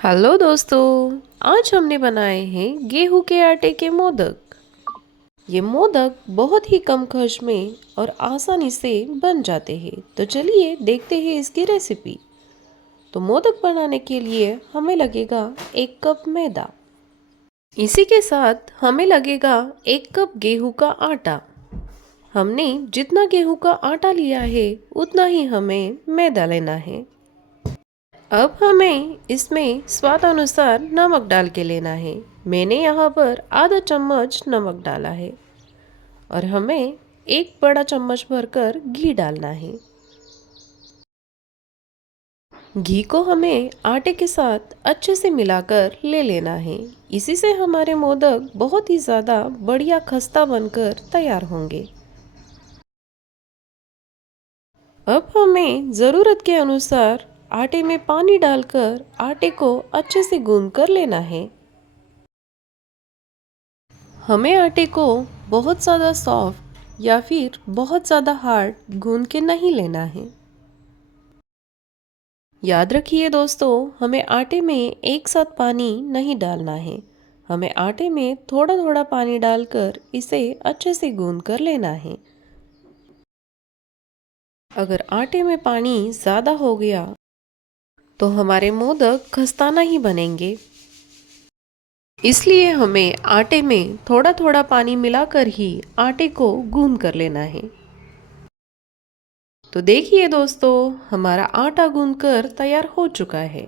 Hello दोस्तों। आज हमने बनाए हैं गेहूं के आटे के मोदक। ये मोदक बहुत ही कम खर्च में और आसानी से बन जाते हैं। तो चलिए देखते हैं इसकी रेसिपी। तो मोदक बनाने के लिए हमें लगेगा 1 कप मैदा। इसी के साथ हमें लगेगा 1 कप गेहूं का आटा। हमने जितना गेहूं का आटा लिया है उतना ही हमें मैदा लेना है। अब हमें इसमें स्वाद अनुसार नमक डाल के लेना है। मैंने यहाँ पर आधा चम्मच नमक डाला है और हमें 1 बड़ा चम्मच भरकर घी डालना है। घी को हमें आटे के साथ अच्छे से मिलाकर ले लेना है। इसी से हमारे मोदक बहुत ही ज़्यादा बढ़िया खस्ता बनकर तैयार होंगे। अब हमें ज़रूरत के अनुसार आटे में पानी डालकर आटे को अच्छे से गूंद कर लेना है। हमें आटे को बहुत ज़्यादा सॉफ्ट या फिर बहुत ज़्यादा हार्ड गूंद के नहीं लेना है। याद रखिए दोस्तों, हमें आटे में एक साथ पानी नहीं डालना है। हमें आटे में थोड़ा थोड़ा पानी डालकर इसे अच्छे से गूंद कर लेना है। अगर आटे में पानी ज़्यादा हो गया तो हमारे मोदक खस्ता नहीं बनेंगे। इसलिए हमें आटे में थोड़ा थोड़ा पानी मिलाकर ही आटे को गूंद कर लेना है। तो देखिए दोस्तों, हमारा आटा गूंदकर तैयार हो चुका है।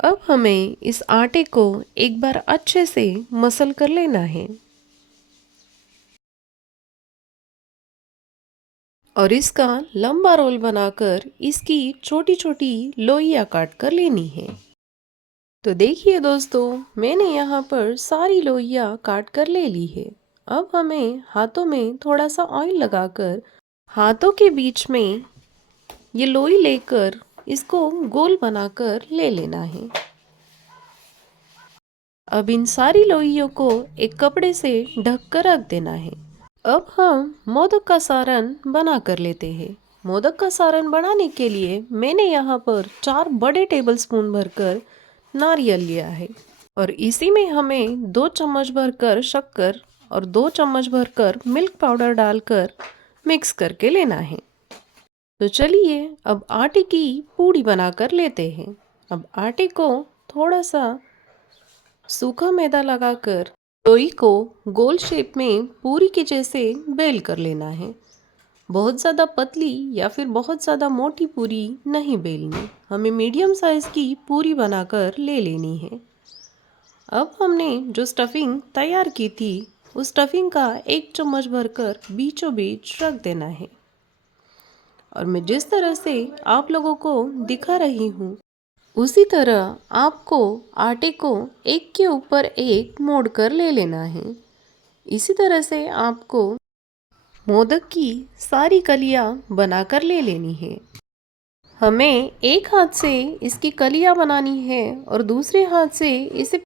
अब हमें इस आटे को एक बार अच्छे से मसल कर लेना है और इसका लंबा रोल बनाकर इसकी छोटी छोटी लोइयां काट कर लेनी है। तो देखिए दोस्तों, मैंने यहाँ पर सारी लोइयां काट कर ले ली है। अब हमें हाथों में थोड़ा सा ऑयल लगाकर हाथों के बीच में ये लोई लेकर इसको गोल बनाकर ले लेना है। अब इन सारी लोइयों को एक कपड़े से ढक कर रख देना है। अब हम मोदक का सारण बना कर लेते हैं। मोदक का सारण बनाने के लिए मैंने यहाँ पर 4 बड़े टेबलस्पून भरकर नारियल लिया है और इसी में हमें 2 चम्मच भरकर शक्कर और 2 चम्मच भरकर मिल्क पाउडर डालकर मिक्स करके लेना है। तो चलिए अब आटे की पूड़ी बनाकर लेते हैं। अब आटे को थोड़ा सा सूखा मैदा लगाकर लोई को गोल शेप में पूरी के जैसे बेल कर लेना है। बहुत ज़्यादा पतली या फिर बहुत ज़्यादा मोटी पूरी नहीं बेलनी, हमें मीडियम साइज़ की पूरी बनाकर ले लेनी है। अब हमने जो स्टफिंग तैयार की थी उस स्टफिंग का 1 चम्मच भरकर बीचों बीच रख देना है और मैं जिस तरह से आप लोगों को दिखा रही हूँ उसी तरह आपको आटे को एक के ऊपर एक मोड़ कर ले लेना है। इसी तरह से आपको मोदक की सारी कलियां बनाकर ले लेनी है। हमें एक हाथ से इसकी कलियां बनानी है और दूसरे हाथ से इसे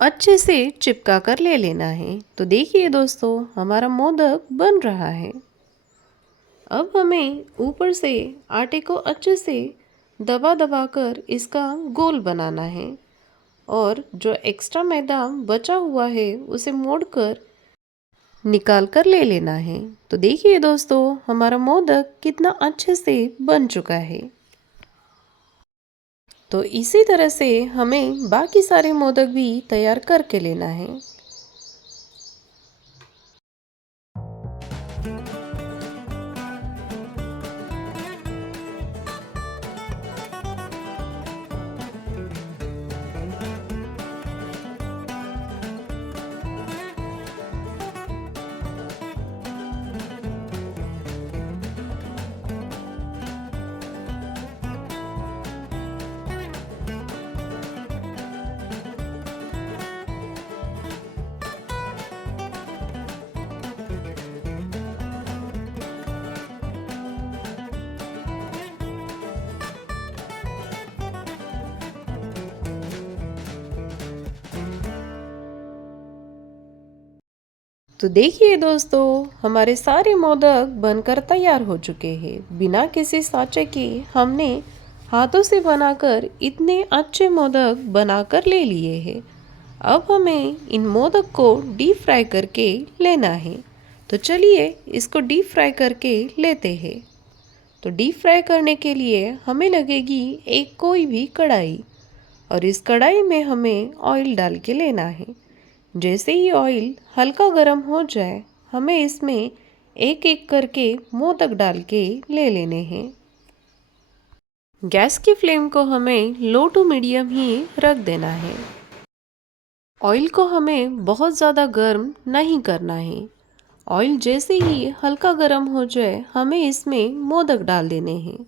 अच्छे से चिपका कर ले लेना है। तो देखिए दोस्तों, हमारा मोदक बन रहा है। अब हमें ऊपर से आटे को अच्छे से दबा दबा कर इसका गोल बनाना है और जो एक्स्ट्रा मैदा बचा हुआ है उसे मोड़कर निकाल कर ले लेना है। तो देखिए दोस्तों, हमारा मोदक कितना अच्छे से बन चुका है। तो इसी तरह से हमें बाकी सारे मोदक भी तैयार करके लेना है। तो देखिए दोस्तों, हमारे सारे मोदक बनकर तैयार हो चुके हैं। बिना किसी साँचे के हमने हाथों से बनाकर इतने अच्छे मोदक बनाकर ले लिए हैं। अब हमें इन मोदक को डीप फ्राई करके लेना है। तो चलिए इसको डीप फ्राई करके लेते हैं। तो डीप फ्राई करने के लिए हमें लगेगी एक कोई भी कढ़ाई, और इस कढ़ाई में हमें ऑयल डाल के लेना है। जैसे ही ऑयल हल्का गर्म हो जाए, हमें इसमें एक एक करके मोदक डाल के ले लेने हैं। गैस की फ्लेम को हमें लो टू मीडियम ही रख देना है। ऑयल को हमें बहुत ज़्यादा गर्म नहीं करना है। ऑयल जैसे ही हल्का गर्म हो जाए, हमें इसमें मोदक डाल देने हैं।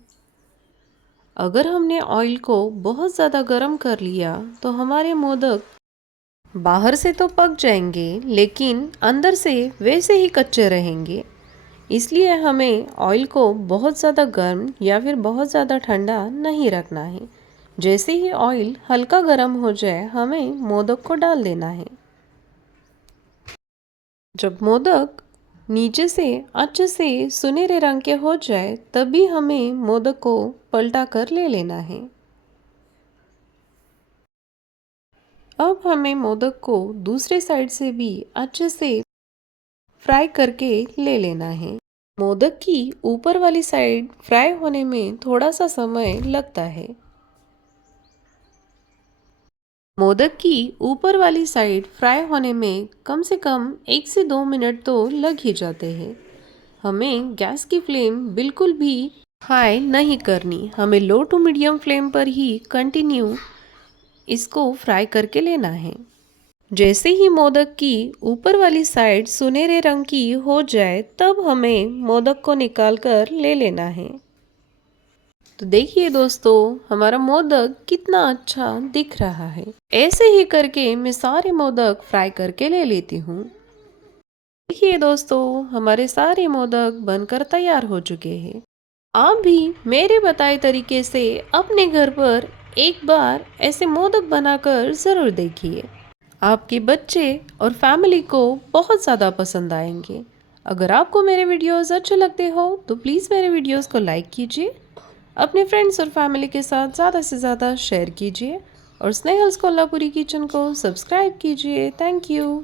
अगर हमने ऑयल को बहुत ज़्यादा गर्म कर लिया तो हमारे मोदक बाहर से तो पक जाएंगे, लेकिन अंदर से वैसे ही कच्चे रहेंगे। इसलिए हमें ऑयल को बहुत ज़्यादा गर्म या फिर बहुत ज़्यादा ठंडा नहीं रखना है। जैसे ही ऑयल हल्का गर्म हो जाए, हमें मोदक को डाल देना है। जब मोदक नीचे से अच्छे से सुनहरे रंग के हो जाए, तभी हमें मोदक को पलटा कर ले लेना है। अब हमें मोदक को दूसरे साइड से भी अच्छे से फ्राई करके ले लेना है। मोदक की ऊपर वाली साइड फ्राई होने में थोड़ा सा समय लगता है। मोदक की ऊपर वाली साइड फ्राई होने में कम से कम 1 से 2 मिनट तो लग ही जाते हैं। हमें गैस की फ्लेम बिल्कुल भी हाई नहीं करनी, हमें लो टू मीडियम फ्लेम पर ही कंटिन्यू इसको फ्राई करके लेना है। जैसे ही मोदक की ऊपर वाली साइड सुनहरे रंग की हो जाए, तब हमें मोदक को निकाल कर ले लेना है। तो देखिए दोस्तों, हमारा मोदक कितना अच्छा दिख रहा है। ऐसे ही करके मैं सारे मोदक फ्राई करके ले लेती हूँ। देखिए दोस्तों, हमारे सारे मोदक बनकर तैयार हो चुके हैं। आप भी मेरे बताए तरीके से अपने घर पर एक बार ऐसे मोदक बनाकर ज़रूर देखिए। आपके बच्चे और फैमिली को बहुत ज़्यादा पसंद आएंगे। अगर आपको मेरे वीडियोस अच्छे लगते हो तो प्लीज़ मेरे वीडियोस को लाइक कीजिए, अपने फ्रेंड्स और फैमिली के साथ ज़्यादा से ज़्यादा शेयर कीजिए, और स्नेहल्स कोल्हापुरी किचन को सब्सक्राइब कीजिए। Thank you.